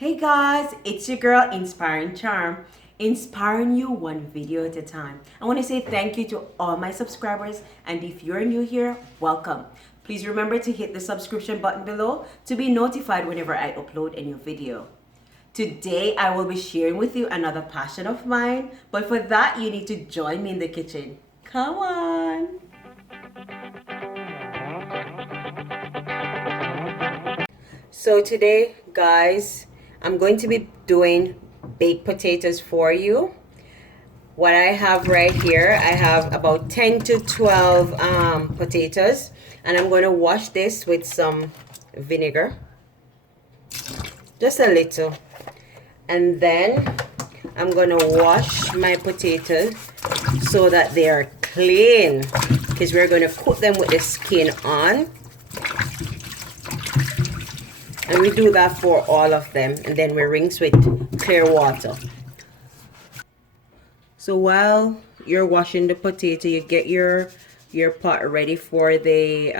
Hey guys, it's your girl Inspiring Charm, inspiring you one video at a time. I want to say thank you to all my subscribers, and if you're new here, welcome. Please remember to hit the subscription button below to be notified whenever I upload a new video. Today I will be sharing with you another passion of mine, but for that you need to join me in the kitchen. Come on! So today, guys, I'm going to be doing baked potatoes for you. What I have right here, I have about 10 to 12 potatoes, and I'm going to wash this with some vinegar, just a little, and then I'm going to wash my potatoes so that they are clean, because we're going to cook them with the skin on. And we do that for all of them, and then we rinse with clear water. So while you're washing the potato, you get your pot ready for the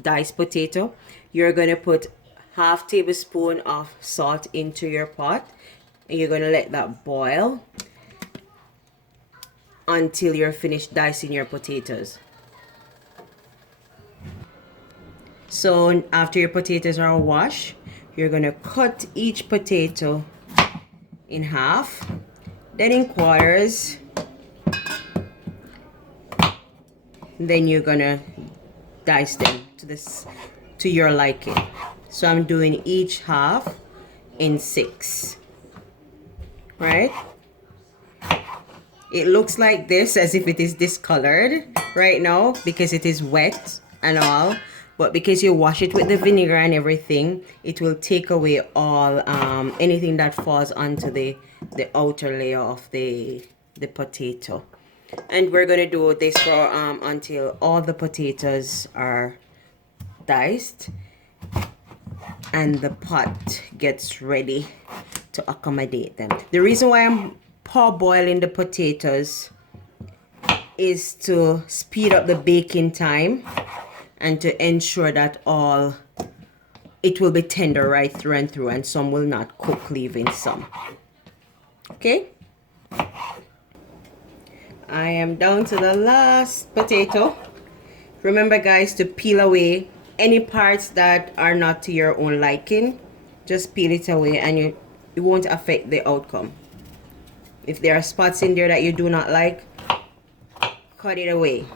diced potato. You're gonna put half tablespoon of salt into your pot, and you're gonna let that boil until you're finished dicing your potatoes. So after your potatoes are washed, you're gonna cut each potato in half, then in quarters, then you're gonna dice them to your liking. So I'm doing each half in 6, right? It looks like this as if it is discolored right now because it is wet and all, but because you wash it with the vinegar and everything, it will take away all anything that falls onto the outer layer of the potato. And we're gonna do this for until all the potatoes are diced and the pot gets ready to accommodate them. The reason why I'm parboiling the potatoes is to speed up the baking time and to ensure that it will be tender right through and through, and some will not cook, leaving some. Okay, I am down to the last potato. Remember guys, to peel away any parts that are not to your own liking. Just peel it away and it won't affect the outcome. If there are spots in there that you do not like, cut it away,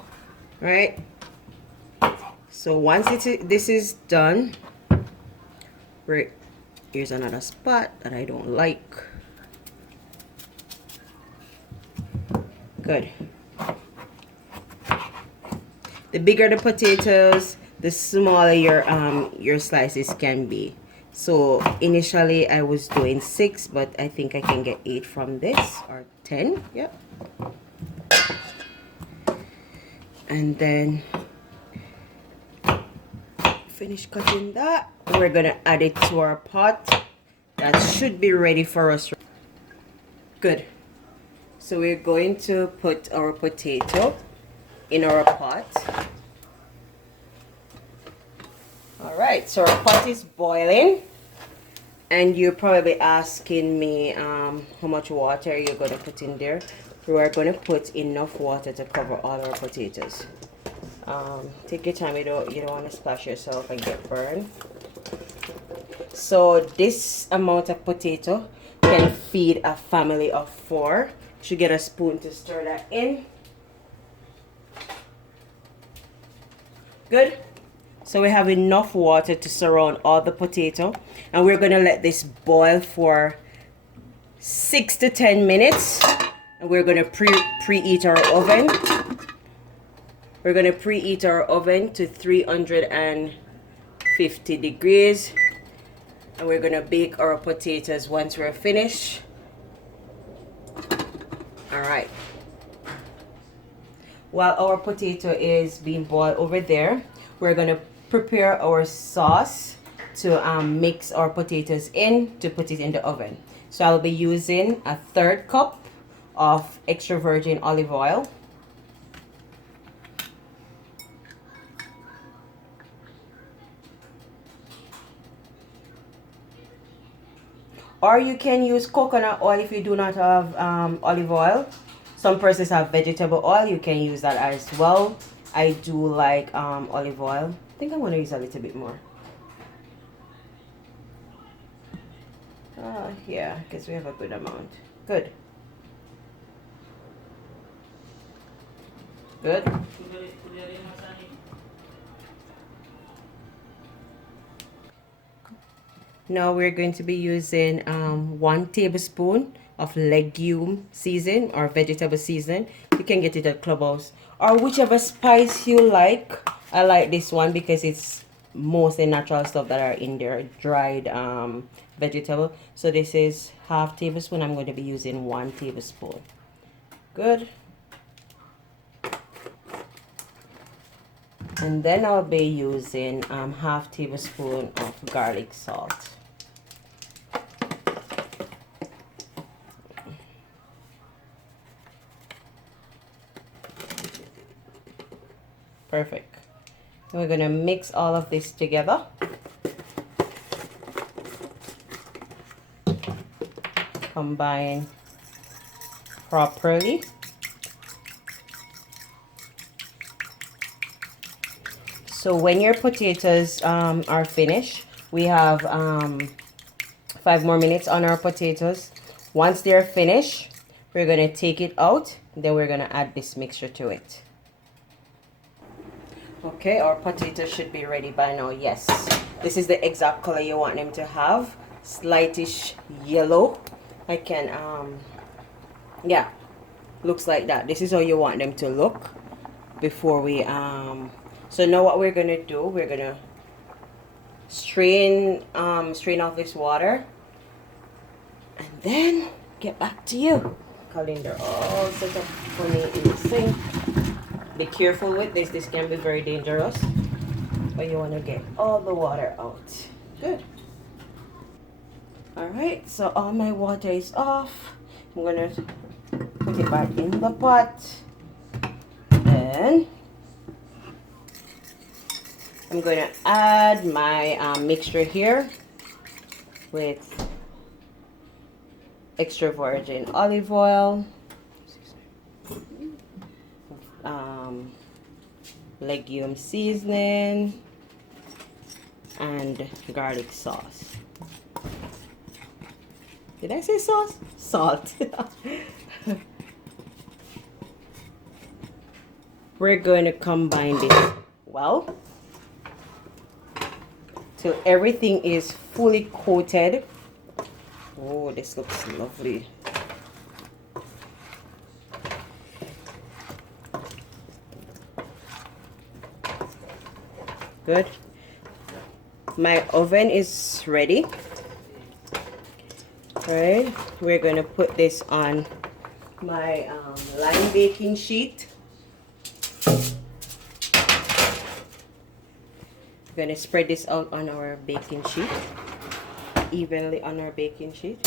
right? So once this is done, here's another spot that I don't like. Good. The bigger the potatoes, the smaller your slices can be. So initially I was doing 6, but I think I can get 8 from this, or 10. Yep. And then finish cutting that, we're gonna add it to our pot. That should be ready for us. Good. So we're going to put our potato in our pot. All right, so our pot is boiling, and you're probably asking me how much water you're going to put in there. We're going to put enough water to cover all our potatoes. Take your time, you don't want to splash yourself and get burned. So this amount of potato can feed a family of 4. You should get a spoon to stir that in. Good. So we have enough water to surround all the potato, and we're going to let this boil for 6 to 10 minutes, and we're going to preheat our oven. We're going to preheat our oven to 350 degrees, and we're going to bake our potatoes once we're finished. All right. While our potato is being boiled over there, we're going to prepare our sauce to mix our potatoes in to put it in the oven. So I'll be using a 1/3 cup of extra virgin olive oil, Or you can use coconut oil if you do not have olive oil. Some persons have vegetable oil. You can use that as well. I do like olive oil. I think I'm going to use a little bit more. Yeah, because we have a good amount. Good. Good. Now we're going to be using 1 tablespoon of legume season or vegetable season. You can get it at Clubhouse or whichever spice you like. I like this one because it's mostly natural stuff that are in there, dried vegetable. So this is 1/2 tablespoon. I'm going to be using 1 tablespoon. Good. And then I'll be using 1/2 tablespoon of garlic salt. Perfect. We're going to mix all of this together. Combine properly. So when your potatoes are finished, we have 5 more minutes on our potatoes. Once they're finished, we're going to take it out. Then we're going to add this mixture to it. Okay, our potatoes should be ready by now. Yes, this is the exact color you want them to have. Slightish yellow. I can, yeah, looks like that. This is how you want them to look before we, so now what we're going to do, we're going to strain off this water and then get back to you. Colander all set up for me in the sink. Be careful with this. This can be very dangerous. But you want to get all the water out. Good. Alright, so all my water is off. I'm going to put it back in the pot. Then I'm going to add my mixture here with extra virgin olive oil. Legume seasoning and garlic sauce. Did I say sauce? Salt. We're going to combine this well till everything is fully coated. Oh, this looks lovely. Good. My oven is ready. Alright, we're going to put this on my line baking sheet. We're going to spread this out on our baking sheet, evenly on our baking sheet.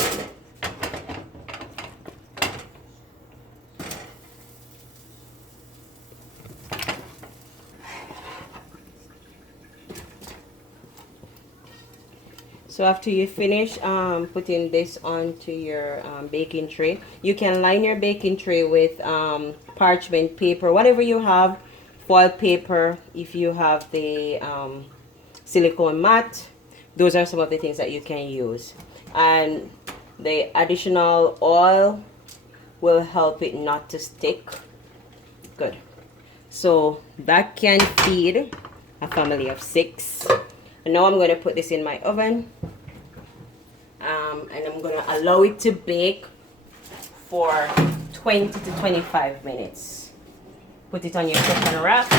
So after you finish putting this onto your baking tray, you can line your baking tray with parchment paper, whatever you have, foil paper, if you have the silicone mat. Those are some of the things that you can use. And the additional oil will help it not to stick. Good. So that can feed a family of 6. And now I'm going to put this in my oven. And I'm going to allow it to bake for 20 to 25 minutes. Put it on your cooking rack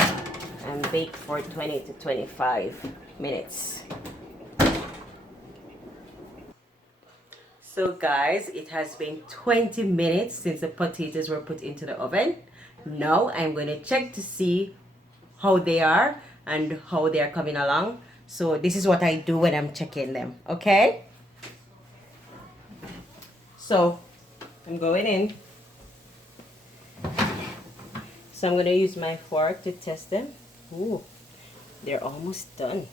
and bake for 20 to 25 minutes. So guys, it has been 20 minutes since the potatoes were put into the oven. Now I'm going to check to see how they are and how they are coming along. So this is what I do when I'm checking them, okay? So I'm going in. So I'm going to use my fork to test them. Ooh, they're almost done.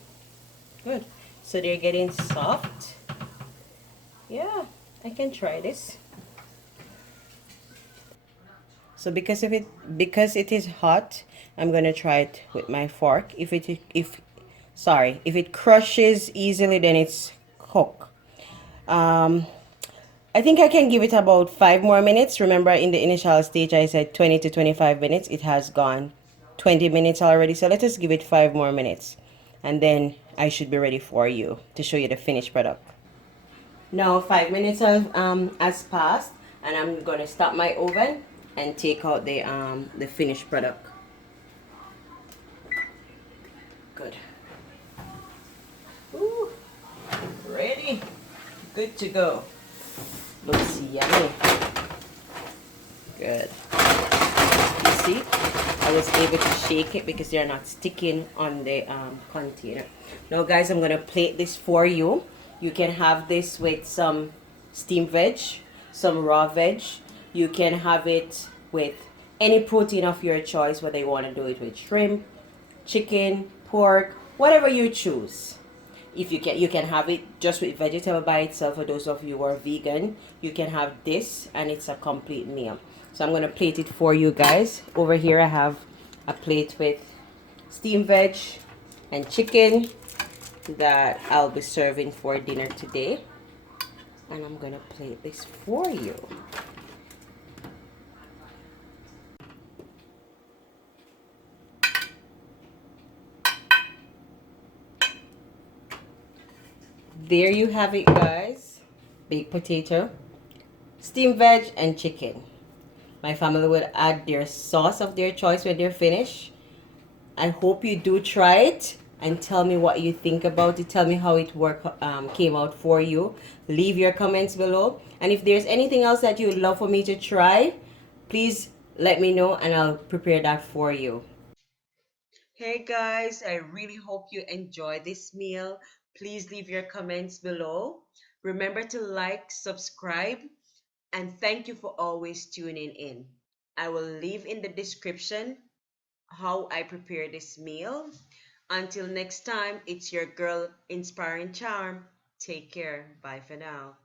Good. So they're getting soft. Yeah. I can try this. So because it is hot, I'm gonna try it with my fork. If it crushes easily, then it's cooked. Um, I think I can give it about 5 more minutes. Remember, in the initial stage, I said 20 to 25 minutes. It has gone 20 minutes already. So let us give it 5 more minutes, and then I should be ready for you to show you the finished product. Now 5 minutes have has passed, and I'm gonna stop my oven and take out the finished product. Good. Ooh, ready. Good to go. Looks yummy. Good. You see, I was able to shake it because they're not sticking on the container. Now, guys, I'm gonna plate this for you. You can have this with some steamed veg, some raw veg. You can have it with any protein of your choice, whether you want to do it with shrimp, chicken, pork, whatever you choose. If you can have it just with vegetable by itself. For those of you who are vegan, you can have this and it's a complete meal. So I'm going to plate it for you guys. Over here I have a plate with steamed veg and chicken that I'll be serving for dinner today, and I'm going to plate this for you. There you have it, guys. Baked potato, steamed veg, and chicken. My family will add their sauce of their choice when they're finished. I hope you do try it and tell me what you think about it. Tell me how it came out for you. Leave your comments below. And if there's anything else that you would love for me to try, please let me know and I'll prepare that for you. Hey guys, I really hope you enjoyed this meal. Please leave your comments below. Remember to like, subscribe, and thank you for always tuning in. I will leave in the description how I prepare this meal. Until next time, it's your girl, Inspiring Charm. Take care. Bye for now.